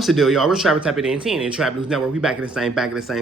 What's the deal, y'all? We're Trapper Tapping in TN and Trap News Network. We back in the same,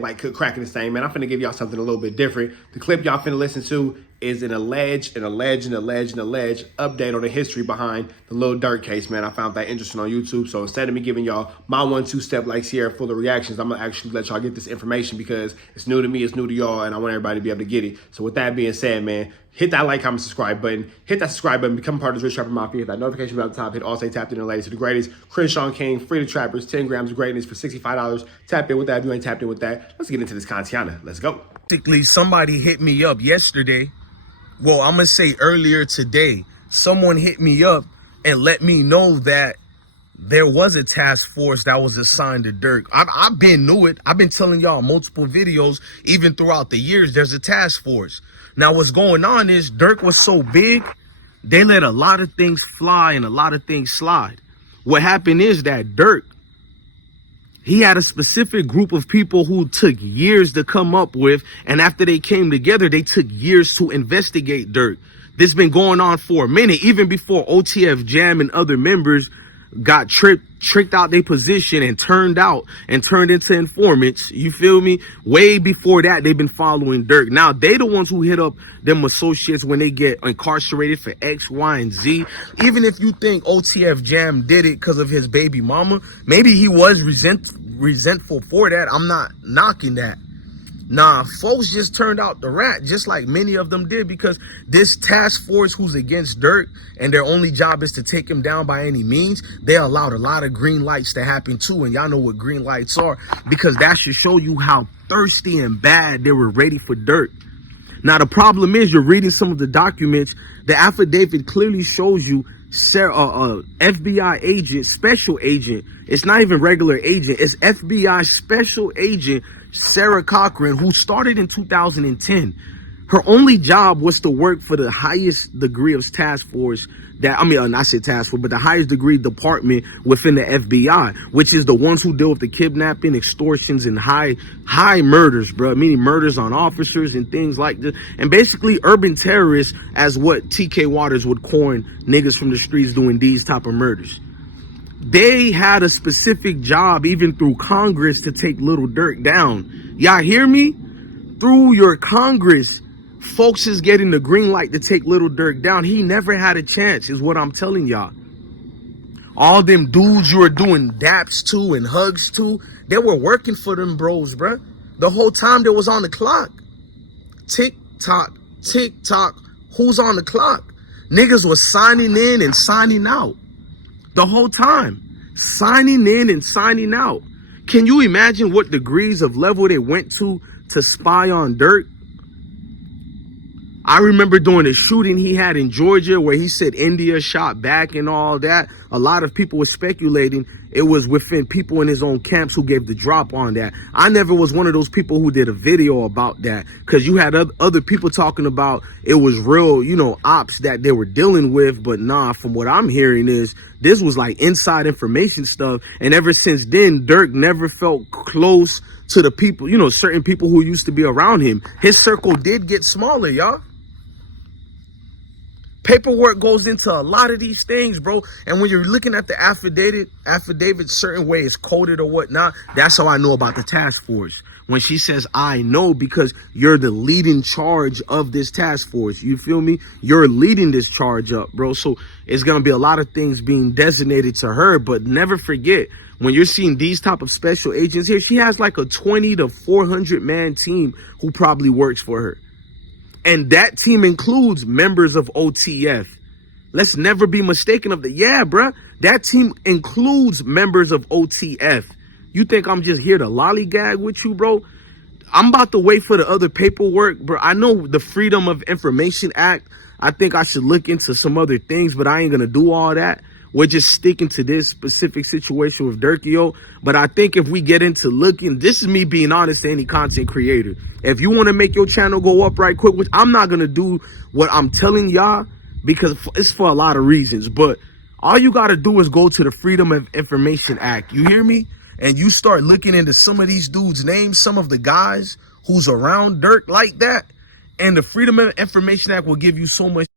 like cook cracking the same, man. I'm finna give y'all something a little bit different. The clip y'all finna listen to is an alleged update on the history behind the Lil Durk case, man. I found that interesting on YouTube. So instead of me giving y'all my 1-2 step like Sierra full of reactions, I'm gonna actually let y'all get this information because it's new to me, it's new to y'all, and I want everybody to be able to get it. So with that being said, man, hit that like, comment, subscribe button. Hit that subscribe button, become part of this Rich Trapper Mafia. Hit that notification bell at the top. Hit all say tapped in and latest to the greatest. Crenshaw King, free to trappers, 10 grams of greatness for $65. Tap in with that if you ain't tapped in with that. Let's get into this contiana. Let's go. Basically, somebody hit me up yesterday. Well, I'm going to say earlier today. Someone hit me up and let me know that there was a task force that was assigned to Durk. I've been knew it. I've been telling y'all multiple videos, even throughout the years, there's a task force. Now, what's going on is Durk was so big, they let a lot of things fly and a lot of things slide. What happened is that Durk, he had a specific group of people who took years to come up with, and after they came together, they took years to investigate Durk. This has been going on for a minute, even before OTF Jam and other members got tricked out their position and turned into informants. You feel me? Way before that, they've been following Durk. Now they the ones who hit up them associates when they get incarcerated for X, Y, and Z. Even if you think OTF Jam did it because of his baby mama, maybe he was resentful for that. I'm not knocking that. Nah, folks just turned out the rat, just like many of them did, because this task force who's against Durk and their only job is to take him down by any means, they allowed a lot of green lights to happen too. And y'all know what green lights are, because that should show you how thirsty and bad they were ready for Durk. Now, the problem is, you're reading some of the documents. The affidavit clearly shows you FBI agent, special agent. It's not even regular agent. It's FBI special agent Sarah Cochran, who started in 2010. Her only job was to work for the highest degree of task force that, not say task force, but the highest degree department within the FBI, which is the ones who deal with the kidnapping, extortions, and high murders, bro, meaning murders on officers and things like this. And basically urban terrorists, as what TK Waters would coin niggas from the streets doing these type of murders. They had a specific job, even through Congress, to take Little Durk down. Y'all hear me? Through your Congress, folks is getting the green light to take Little Durk down. He never had a chance, is what I'm telling y'all. All them dudes you were doing daps to and hugs to, they were working for them bros, bruh. The whole time they was on the clock. Tick tock, who's on the clock? Niggas was signing in and signing out. The whole time, signing in and signing out. Can you imagine what degrees of level they went to spy on Durk? I remember during the shooting he had in Georgia where he said India shot back and all that. A lot of people were speculating it was within people in his own camps who gave the drop on that. I never was one of those people who did a video about that, because you had other people talking about it was real, ops that they were dealing with. But nah, from what I'm hearing is this was like inside information stuff. And ever since then, Durk never felt close to the people, certain people who used to be around him. His circle did get smaller, y'all. Paperwork goes into a lot of these things, bro. And when you're looking at the affidavit, certain way it's coded or whatnot. That's how I know about the task force. When she says, I know, because you're the leading charge of this task force. You feel me? You're leading this charge up, bro. So it's going to be a lot of things being designated to her. But never forget, when you're seeing these type of special agents here, she has like a 20 to 400 man team who probably works for her. And that team includes members of OTF. Let's never be mistaken of that. Yeah, bruh. That team includes members of OTF. You think I'm just here to lollygag with you, bro? I'm about to wait for the other paperwork, bro. I know the Freedom of Information Act. I think I should look into some other things, but I ain't going to do all that. We're just sticking to this specific situation with Durkio. But I think if we get into looking, this is me being honest to any content creator. If you want to make your channel go up right quick, which I'm not going to do what I'm telling y'all, because it's for a lot of reasons. But all you got to do is go to the Freedom of Information Act. You hear me? And you start looking into some of these dudes' names, some of the guys who's around Durk like that. And the Freedom of Information Act will give you so much.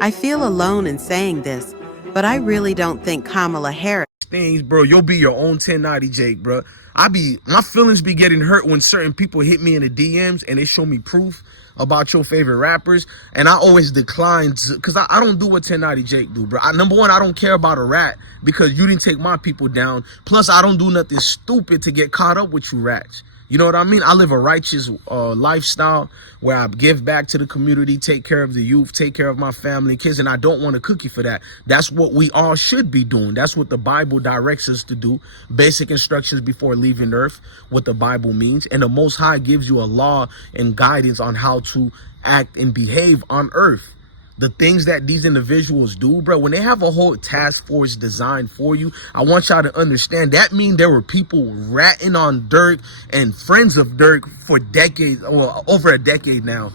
I feel alone in saying this, but I really don't think Kamala Harris things, bro. You'll be your own 1090 Jake, bro. My feelings be getting hurt when certain people hit me in the DMs and they show me proof about your favorite rappers, and I always decline because I don't do what 1090 Jake do, bro. Number one, I don't care about a rat because you didn't take my people down. Plus, I don't do nothing stupid to get caught up with you rats. You know what I mean? I live a righteous lifestyle where I give back to the community, take care of the youth, take care of my family and kids, and I don't want a cookie for that. That's what we all should be doing. That's what the Bible directs us to do. Basic instructions before leaving earth, what the Bible means. And the Most High gives you a law and guidance on how to act and behave on earth. The things that these individuals do, bro, when they have a whole task force designed for you, I want y'all to understand that means there were people ratting on Durk and friends of Durk for decades, or over a decade now.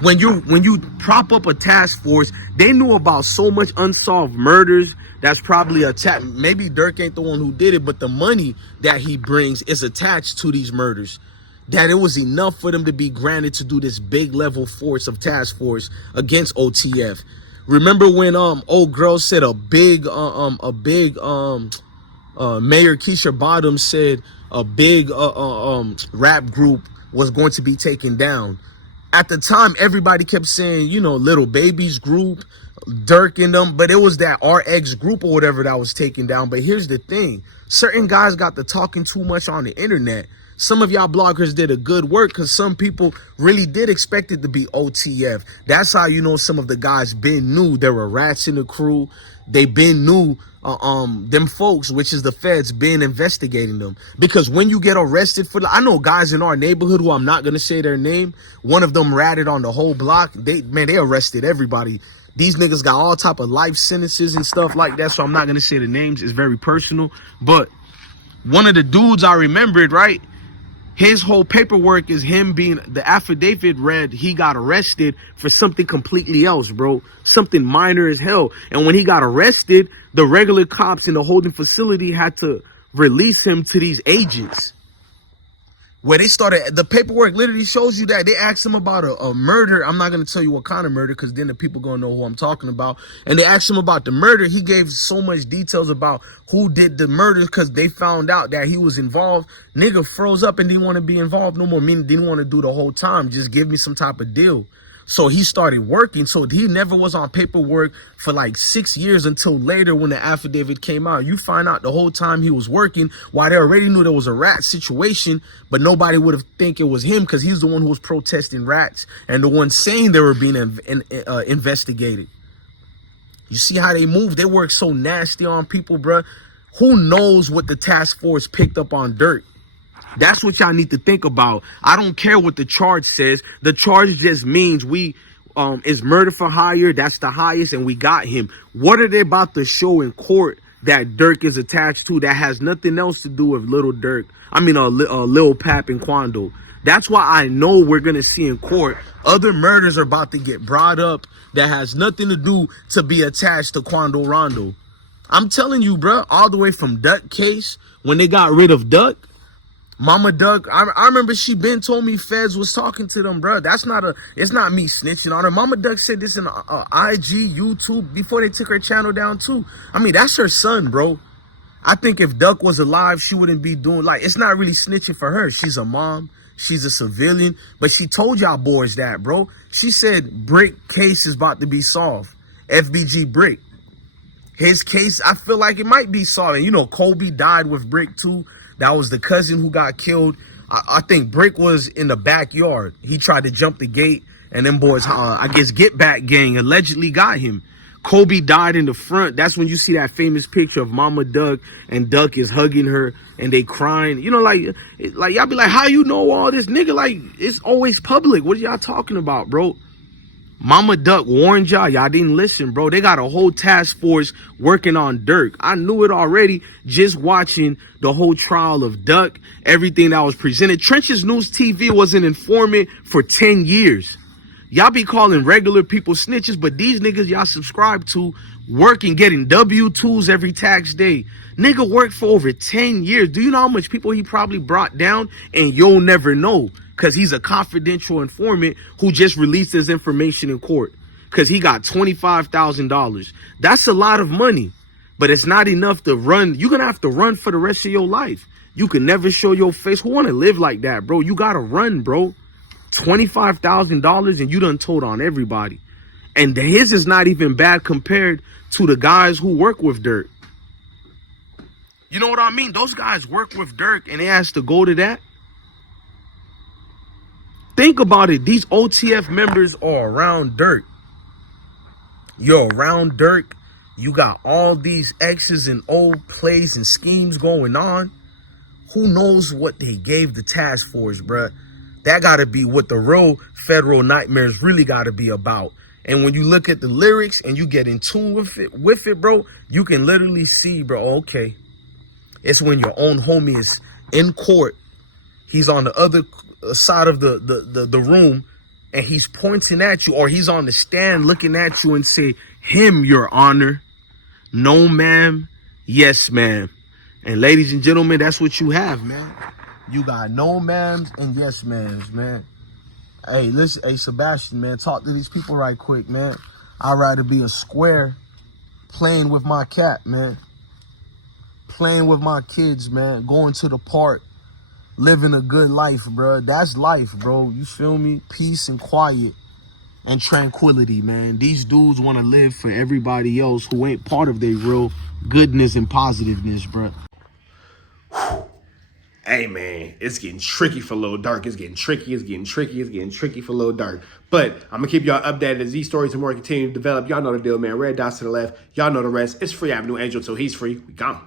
When you prop up a task force, they knew about so much unsolved murders. That's probably attached. Maybe Durk ain't the one who did it, but the money that he brings is attached to these murders. That it was enough for them to be granted to do this big level force of task force against OTF. Remember when old girl said Mayor Keisha Bottoms said a big rap group was going to be taken down. At the time, everybody kept saying, you know, Little Baby's group, Durk and them, but it was that RX group or whatever that was taken down. But here's the thing. Certain guys got to talking too much on the internet. Some of y'all bloggers did a good work because some people really did expect it to be OTF. That's how you know some of the guys been knew there were rats in the crew. They been knew them folks, which is the feds, been investigating them. Because when you get arrested for, I know guys in our neighborhood who I'm not going to say their name. One of them ratted on the whole block. They arrested everybody. These niggas got all type of life sentences and stuff like that. So I'm not going to say the names. It's very personal. But one of the dudes I remembered, right? His whole paperwork is him being, the affidavit read he got arrested for something completely else, bro. Something minor as hell. And when he got arrested, the regular cops in the holding facility had to release him to these agents. Where they started, the paperwork literally shows you that. They asked him about a murder. I'm not going to tell you what kind of murder because then the people going to know who I'm talking about. And they asked him about the murder. He gave so much details about who did the murder because they found out that he was involved. Nigga froze up and didn't want to be involved no more, meaning didn't want to do the whole time. Just give me some type of deal. So he started working. So he never was on paperwork for like 6 years until later when the affidavit came out. You find out the whole time he was working, while they already knew there was a rat situation, but nobody would have think it was him because he's the one who was protesting rats and the one saying they were being investigated. You see how they move? They work so nasty on people, bruh. Who knows what the task force picked up on Durk? That's what y'all need to think about. I don't care what the charge says. The charge just means we is murder for hire. That's the highest, and we got him. What are they about to show in court that Durk is attached to that has nothing else to do with Little Durk? I mean, Lil Pap and Quando. That's why I know we're gonna see in court other murders are about to get brought up that has nothing to do to be attached to Quando Rondo. I'm telling you, bro. All the way from Duck case when they got rid of Duck. Mama Duck, I remember she been told me feds was talking to them, bro. It's not me snitching on her. Mama Duck said this in IG, YouTube, before they took her channel down too. I mean, that's her son, bro. I think if Duck was alive, she wouldn't be doing, like, it's not really snitching for her. She's a mom, she's a civilian, but she told y'all boys that, bro. She said Brick case is about to be solved. FBG Brick. His case, I feel like it might be solved. You know, Kobe died with Brick too. That was the cousin who got killed. I think Brick was in the backyard. He tried to jump the gate, and them boys, I guess Get Back Gang allegedly got him. Kobe died in the front. That's when you see that famous picture of Mama Duck, and Duck is hugging her, and they crying. You know, like y'all be like, how you know all this, nigga? Like, it's always public. What are y'all talking about, bro? Mama Duck warned y'all. Y'all didn't listen, bro. They got a whole task force working on Durk. I knew it already just watching the whole trial of Duck, everything that was presented. Trenches News TV was an informant for 10 years. Y'all be calling regular people snitches, but these niggas y'all subscribe to working, getting W-2s every tax day. Nigga worked for over 10 years. Do you know how much people he probably brought down? And you'll never know because he's a confidential informant who just released his information in court. because he got $25,000. That's a lot of money, but it's not enough to run. You're going to have to run for the rest of your life. You can never show your face. Who want to live like that, bro? You got to run, bro. $25,000 and you done told on everybody. And his is not even bad compared to the guys who work with Durk. You know what I mean? Those guys work with Durk and they has to go to that. Think about it. These OTF members are around Durk. You're around Durk. You got all these X's and old plays and schemes going on. Who knows what they gave the task force, bruh? That got to be what the real federal nightmares really got to be about. And when you look at the lyrics and you get in tune with it, bro, you can literally see, bro, okay. It's when your own homie is in court. He's on the other side of the room and he's pointing at you, or he's on the stand looking at you and say, "Him, Your Honor. No, ma'am. Yes, ma'am." And ladies and gentlemen, that's what you have, man. You got no ma'ams and yes ma'ams, man. Hey, listen, hey, Sebastian, man, talk to these people right quick, man. I'd rather be a square playing with my cat, man. Playing with my kids, man. Going to the park. Living a good life, bro. That's life, bro. You feel me? Peace and quiet and tranquility, man. These dudes want to live for everybody else who ain't part of their real goodness and positiveness, bro. Hey, man, it's getting tricky for Lil Durk. It's getting tricky. It's getting tricky. It's getting tricky for Lil Durk. But I'm going to keep y'all updated as these stories and more continue to develop. Y'all know the deal, man. Red dots to the left. Y'all know the rest. It's Free Avenue Angel till he's free. We gone.